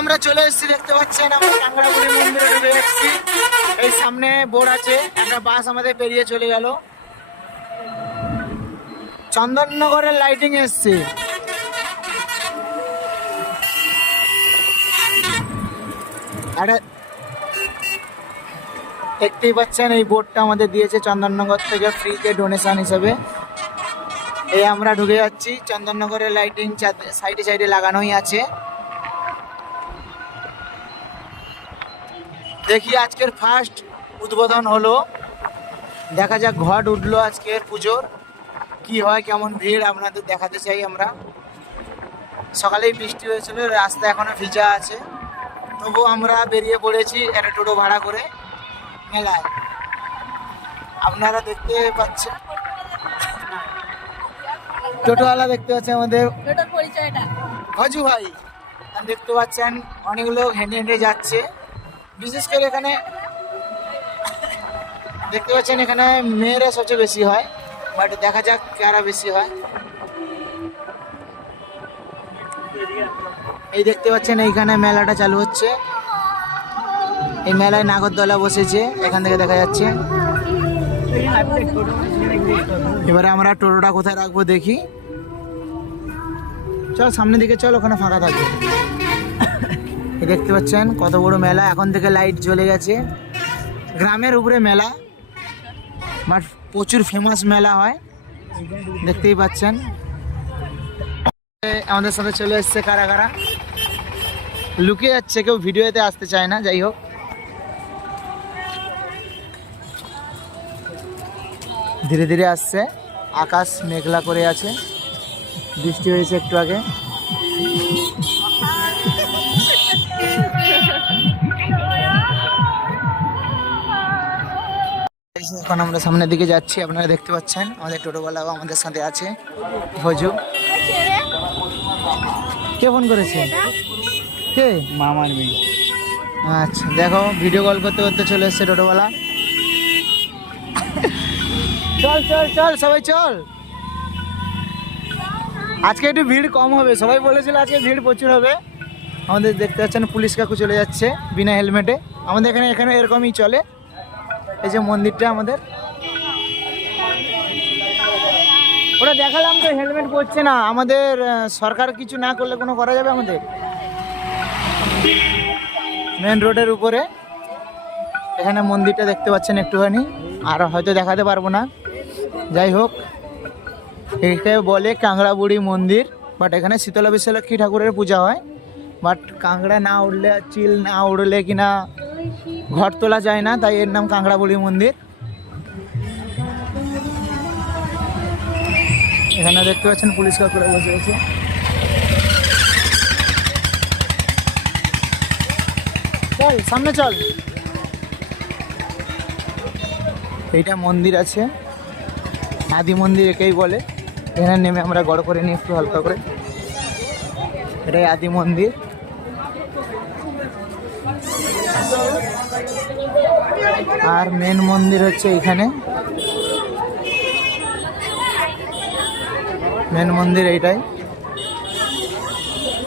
আমরা চলে এসেছি, দেখতে পাচ্ছেন আমরা কাংড়াগুড়ি মন্দিরে ঢুকে যাচ্ছি এই সামনে বোর্ড আছে, একটা বাস আমাদের পেরিয়ে চলে গেল। চন্দননগরের লাইটিং এসছে। দেখতেই পাচ্ছেন, এই বোর্ডটা আমাদের দিয়েছে চন্দননগর থেকে ফ্রিতে ডোনেশন হিসেবে। এই আমরা ঢুকে যাচ্ছি, চন্দননগরের লাইটিং সাইডে সাইডে লাগানোই আছে। দেখি আজকের ফার্স্ট উদ্বোধন হলো। দেখা যাক ঘট উঠল আজকের পুজোর। কি হয় কেমন ভিড় আপনাদের দেখাতে চাই আমরা। সকালেই বৃষ্টি হয়েছিল রাস্তা এখনও ভিজা আছে। তবু আমরা বেরিয়ে পড়েছি একটা টোটো ভাড়া করে মেলায়। আপনারা দেখতে পাচ্ছেন। টোটোওয়ালা দেখতে পাচ্ছেন আমাদের। ভজু ভাই দেখতে পাচ্ছেন অনেক লোক হেঁটে হেঁটে যাচ্ছে। বিশেষ করে এখানে দেখতে পাচ্ছেন এখানে মেয়েরা সবচেয়ে বেশি হয়, বাট দেখা যাক কারা বেশি হয়। এই দেখতে পাচ্ছেন এইখানে মেলাটা চালু হচ্ছে। এই মেলায় নাগরদোলা বসেছে, এখান থেকে দেখা যাচ্ছে। এবারে আমরা টোটোটা কোথায় রাখব দেখি। চল সামনের দিকে চল, ওখানে ফাঁকা থাকবে। দেখতে পাচ্ছেন কত বড় মেলা। এখন থেকে লাইট জ্বলে গেছে। গ্রামের উপরে মেলা। বাট প্রচুর ফেমাস মেলা হয়। দেখতেই পাচ্ছেন। আমাদের সাথে চলে এসছে কারা কারা। লুকিয়ে যাচ্ছে, কেউ ভিডিওতে আসতে চায় না, যাই হোক। ধীরে ধীরে আসছে। আকাশ মেঘলা করে আছে। বৃষ্টি হয়েছে একটু আগে। এখন আমরা সামনের দিকে যাচ্ছি আপনারা দেখতে পাচ্ছেন আমাদের টোটোওয়ালাও আমাদের সাথে আছে ভজু। কে ফোন করেছে? কে? মামার মেয়ে। আচ্ছা দেখো ভিডিও কল করতে করতে চলে এসছে টোটোওয়ালা। চল চল চল সবাই চল। আজকে একটু ভিড় কম হবে সবাই বলেছিল আজকে ভিড় প্রচুর হবে। আমাদের দেখতে পাচ্ছেন পুলিশ কাকু চলে যাচ্ছে বিনা হেলমেটে। আমাদের এখানে এখানে এরকমই চলে। এই যে মন্দিরটা আমাদের। ওরা দেখালাম তো হেলমেট পরছে না। আমাদের সরকার কিছু না করলে কোনো করা যাবে আমাদের? মেন রোডের উপরে। এখানে মন্দিরটা দেখতে পাচ্ছেন একটুখানি। আর হয়তো দেখাতে পারব না। যাই হোক, একে বলে কাংড়া বুড়ি মন্দির বাট এখানে শীতলা বিশ্বলক্ষ্মী ঠাকুরের পূজা হয়। বাট কাঁকড়া না উঠলে চিল না উড়লে কিনা ঘর তোলা যায় না, তাই এর নাম কাংড়া বুড়ি মন্দির। এখানে দেখতে পাচ্ছেন পুলিশ কাকুরা বসে আছে। চল, সামনে চল। এইটা মন্দির আছে। আদি মন্দির একেই বলে। এখানে নেমে আমরা গড় করে নিই একটু হালকা করে। এটাই আদি মন্দির। আর মেন মন্দির হচ্ছে এখানে। মেন মন্দির এইটাই।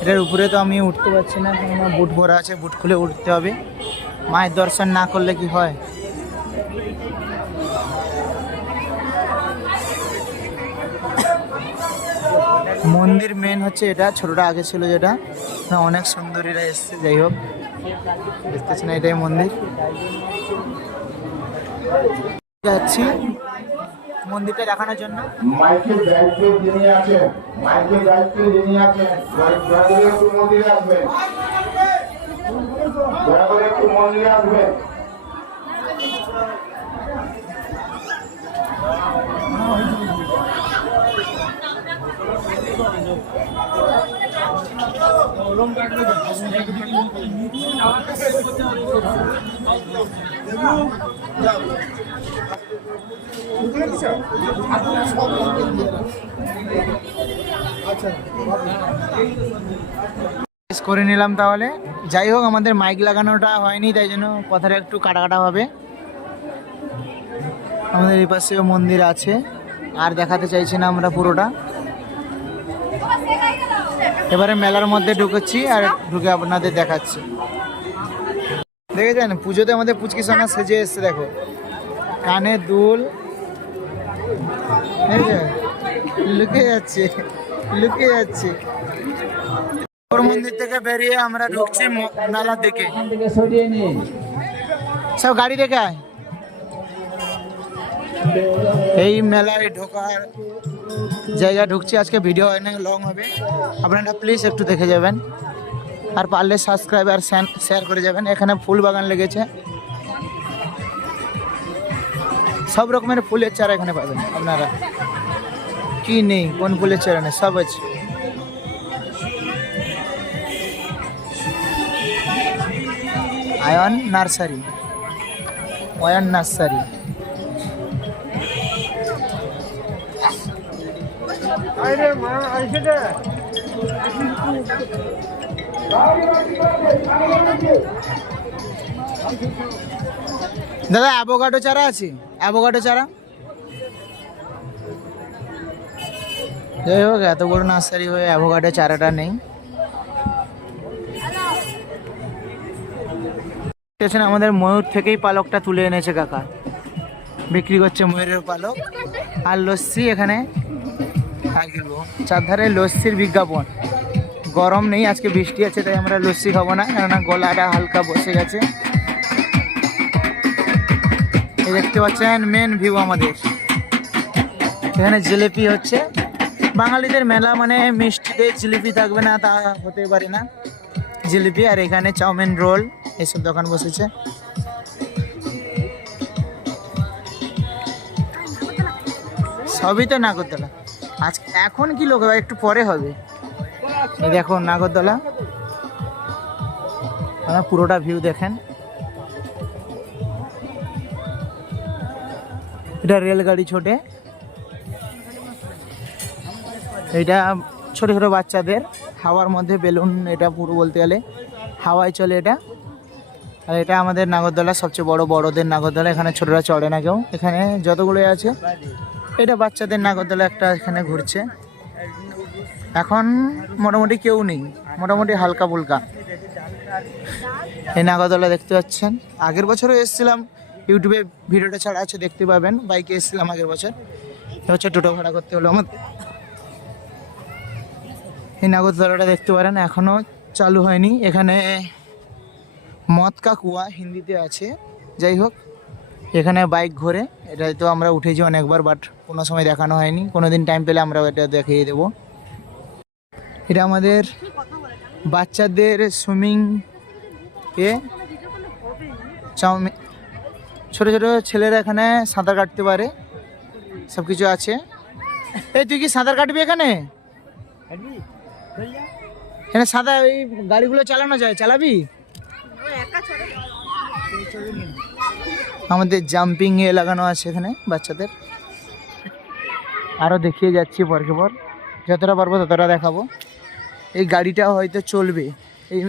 এটার উপরে তো আমি উঠতে পারছি না, কেননা বুট ভরা আছে, বুট খুলে উঠতে হবে। মায়ের দর্শন না করলে কি হয়? মন্দির মেন হচ্ছে এটা, ছোটটা আগে ছিল যেটা। অনেক সুন্দরীরা এসছে, যাই হোক। দেখতেছি না এটাই মন্দির। যাচ্ছি মন্দিরটা দেখানোর জন্য। মাইকেল একটু মন্দিরে আসবেন। করে নিলাম তাহলে। যাই হোক, আমাদের মাইক লাগানোটা হয়নি, তাই জন্য কথাটা একটু কাটা কাটা হবে। আমাদের এই পাশেও মন্দির আছে, আর দেখাতে চাইছি না আমরা পুরোটা। এবারে মেলার মধ্যে ঢুকেছি আর ঢুকে আপনাদের দেখাচ্ছি। দেখেছেন? পুজোতে আমাদের পুচকি সোনা সেজে এসছে দেখো। কানে দুল? লুকে যাচ্ছে লুকে যাচ্ছে। ওর মন্দির থেকে বেরিয়ে আমরা ঢুকছি মেলার দিকে। সব গাড়ি রেখে এই মেলায় ঢোকার জায়গা ঢুকছি। আজকে ভিডিও অনেক লং হবে। আপনারা প্লিজ একটু দেখে যাবেন। আর পারলে সাবস্ক্রাইব আর শেয়ার করে যাবেন। এখানে ফুল বাগান লেগেছে। সব রকমের ফুলের চারা এখানে পাবেন আপনারা। কি নেই? কোন ফুলের চারা নেই? সব আছে। আয়ন নার্সারি। অয়ন নার্সারি। দাদা অ্যাভোকাডো চারা আছে? অ্যাভোকাডো চারা? যাই হোক এত বড় নার্সারি হয়ে অ্যাভোকাডো চারাটা নেই। আমাদের ময়ূর থেকেই পালকটা তুলে এনেছে কাকা। বিক্রি করছে ময়ূরের পালক। আর লস্যি এখানে। চারধারে লস্যির বিজ্ঞাপন। গরম নেই, আজকে বৃষ্টি আছে, তাই আমরা লস্যি খাব না, কেননা গলাটা হালকা বসে গেছে। দেখতে পাচ্ছেন মেন ভিউ আমাদের। এখানে জিলিপি হচ্ছে। বাঙালিদের মেলা মানে মিষ্টিতে জিলিপি থাকবে না, তা হতে পারে না। জিলিপি, আর এখানে চাউমিন রোল, এসব দোকান বসেছে। সবই তো নাগরদোলা। আজ এখন কি লোক একটু পরে হবে। এই দেখো নাগরদোলা। আপনারা পুরোটা ভিউ দেখেন। এটা রেলগাড়ি ছোটে। এটা ছোট ছোট বাচ্চাদের। হাওয়ার মধ্যে বেলুন, এটা পুরো বলতে গেলে। হাওয়ায় চলে এটা। আর এটা আমাদের নাগরদোলা, সবচেয়ে বড় বড়দের নাগরদোলা। এখানে ছোটরা চড়ে না কেউ। এখানে যতগুলো আছে এটা বাচ্চাদের নাগরদোলা একটা এখানে ঘুরছে। এখন মোটামুটি কেউ নেই, মোটামুটি হালকা ফুলকা। এই নাগরদোলা দেখতে পাচ্ছেন। আগের বছরও এসেছিলাম, ইউটিউবে ভিডিওটা ছাড়া আছে, দেখতে পাবেন। বাইকে এসেছিলাম আগের বছর। এবছর টোটো ভাড়া করতে হলো আমার এই নাগরদোলাটা দেখতে পারেন এখনও চালু হয়নি। এখানে মদ কুয়া হিন্দিতে আছে। যাই হোক এখানে বাইক ঘোরে এটা তো আমরা উঠেছি অনেকবার বাট কোনো সময় দেখানো হয়নি। কোনো দিন টাইম পেলে আমরা এটা দেখিয়ে দেবো। এটা আমাদের বাচ্চাদের সুইমিং এ চাউমিন ছোটো ছোটো ছেলেরা এখানে সাঁতার কাটতে পারে সব কিছু আছে। এই তুই কি সাঁতার কাটবি এখানে? এখানে সাদা ওই গাড়িগুলো চালানো যায় চালাবি? আমাদের জাম্পিং এ লাগানো আছে এখানে বাচ্চাদের। আরও দেখিয়ে যাচ্ছি পরকে পর। যতটা পারব ততটা দেখাবো। এই গাড়িটা হয়তো চলবে। এই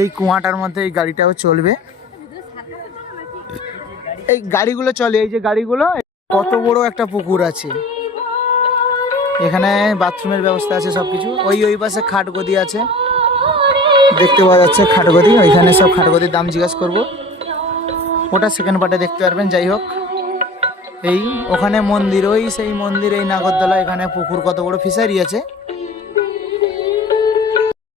এই কুয়াটার মধ্যে এই গাড়িটাও চলবে। এই গাড়িগুলো চলে, এই যে গাড়িগুলো, কত বড় একটা পুকুর আছে। এখানে বাথরুমের ব্যবস্থা আছে সব কিছু ওই ওই পাশে খাটগদি আছে। দেখতে পাওয়া যাচ্ছে খাটগদি। ওইখানে সব খাটগদির দাম জিজ্ঞাসা করব। ওটা সেকেন্ড পার্টে দেখতে পারবেন যাই হোক। এই ওখানে মন্দির ওই সেই মন্দির এই নাগরদোলা এখানে পুকুর কত বড় ফিশারি আছে।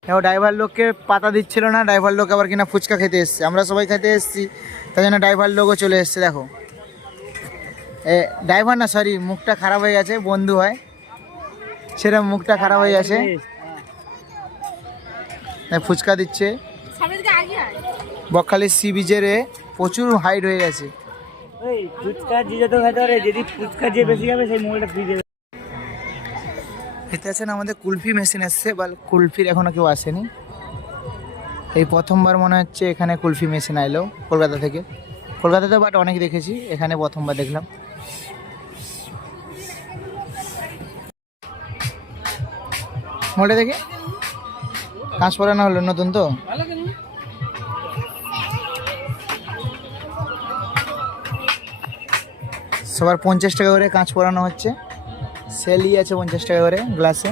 এবার ড্রাইভার লোককে পাতা দিচ্ছিল না ড্রাইভার লোক আবার কিনা ফুচকা খেতে এসছে। আমরা সবাই খেতে এসেছি তাই জন্য ড্রাইভার লোকও চলে এসছে দেখো। এ ড্রাইভার না সরি মুখটা খারাপ হয়ে গেছে বন্ধু হয়। সেটা মুখটা খারাপ হয়ে গেছে। ফুচকা দিচ্ছে। বকখালি সি বিচের প্রচুর হাইট হয়ে গেছে। ওই ফুচকা যে যত খেতে পারে যদি ফুচকা যে বেশি খাবে সেই মোলটা ফ্রি দেবে। এতে আছেন আমাদের কুলফি মেশিন এসছে বা কুলফির এখনও কেউ আসেনি। এই প্রথমবার মনে হচ্ছে এখানে কুলফি মেশিন আইলো কলকাতা থেকে। কলকাতাতে বাট অনেক দেখেছি এখানে প্রথমবার দেখলাম। মোটে দেখে? কাঁচ পরানো হলো নতুন তো? সবার পঞ্চাশ টাকা করে কাঁচ পরানো হচ্ছে। সেলই আছে পঞ্চাশ টাকা করে গ্লাসে।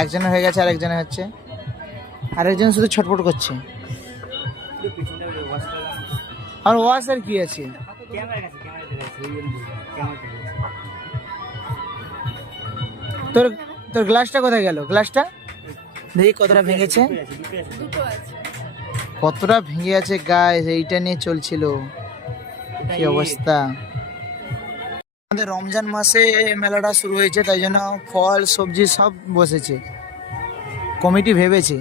একজনের হয়ে গেছে আর একজনের হচ্ছে। আরেকজন শুধু ছটফট করছে। আর ওয়াশ আর কি আছে? তোর তোর গ্লাসটা কোথায় গেল? গ্লাসটা? দেখি কতটা ভেঙেছে। কতটা ভেঙে আছে গায়ে এইটা নিয়ে চলছিল। কি অবস্থা? আমাদের রমজান মাসে মেলাটা শুরু হয়েছে তাই জন্য ফল সবজি সব বসেছে। কমিটি ভেবেছে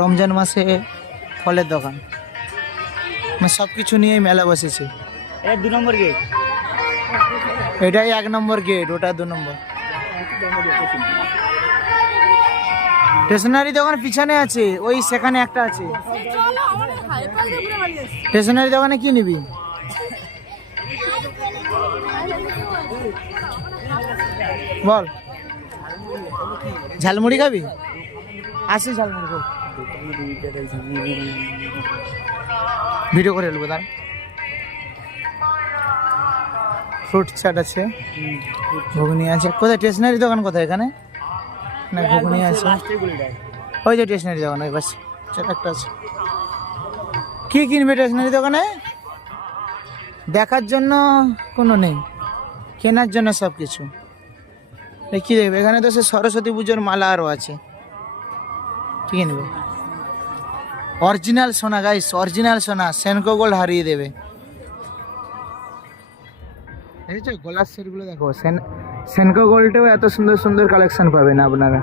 রমজান মাসে ফলের দোকান। মানে সব কিছু নিয়ে মেলা বসেছে। এটা দু নম্বর গেট এটাই এক নম্বর গেট ওটা দু নম্বর। স্টেশনারি দোকান পিছনে আছে ওই সেখানে একটা আছে। স্টেশনারি দোকানে কি নিবি? বল। ঝালমুড়ি খাবি? আসি ঝালমুড়ি খাব। ভিডিও করে নেব তার ফ্রুট চাট আছে ঘুগনি আছে। কোথায় স্টেশনারি দোকান কোথায় এখানে? না ঘুগনি আছে। ওই যে স্টেশনারি দোকান ওই বাস সেটা একটা আছে। কি কিনবে স্টেশনারি দোকানে? দেখার জন্য কোনো নেই। কেনার জন্য সব কিছু কি দেখবে? এখানে তো সে সরস্বতী পুজোর মালা আরও আছে। কি কিনবে অরিজিনাল সোনা গাইস অরিজিনাল সোনা, সেনকো গোল্ড হারিয়ে দেবে। দেখেছ? গলার সেটগুলো দেখো। সেন, সেনকো গোল্ডেও এত সুন্দর সুন্দর কালেকশন পাবেন আপনারা।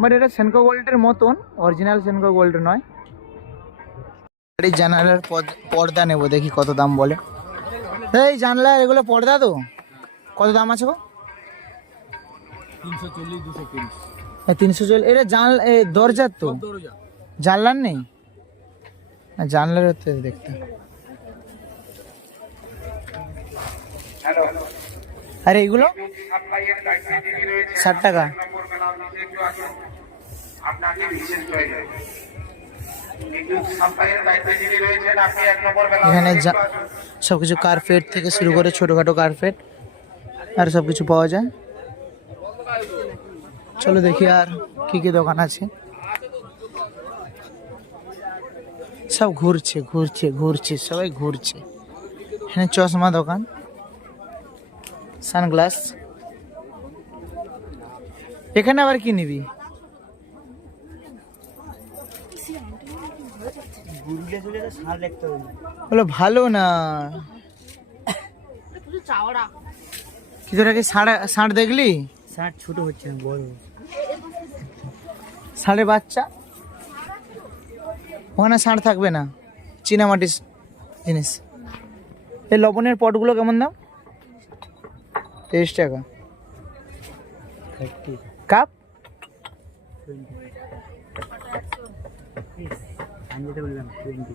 বাট এটা সেনকো গোল্ডের মতন, অরিজিনাল সেনকো গোল্ড নয়। গাড়ির জানালার পর্দা নেব, দেখি কত দাম বলে। এই জানলা এগুলো পর্দা তো? কত দাম আছে গো? তিনশো চল্লিশ এটা জানলা এ, দরজার তো? জানলার নেই? না জানলার হতে দেখতে। আরে এইগুলো ষাট টাকা। এখানে যা- সবকিছু কার্পেট থেকে শুরু করে ছোটোখাটো কার্পেট আর সব কিছু পাওয়া যায়। চলো দেখি আর কি কি দোকান আছে। সব ঘুরছে ঘুরছে ঘুরছে, সবাই ঘুরছে। এখানে চশমা দোকান, সানগ্লাস। এখানে আবার কি নিবি? ভালো না। কি তোরা কি ষাঁড় ষাঁড় দেখলি? সার ছোট হচ্ছে না বড় ষাঁড়ের বাচ্চা? ওখানে ষাঁড় থাকবে না চীনামাটির জিনিস। এই লবণের পটগুলো কেমন দাম? তেইশ টাকা। কাপ? আমি যেটা বললাম টোয়েন্টি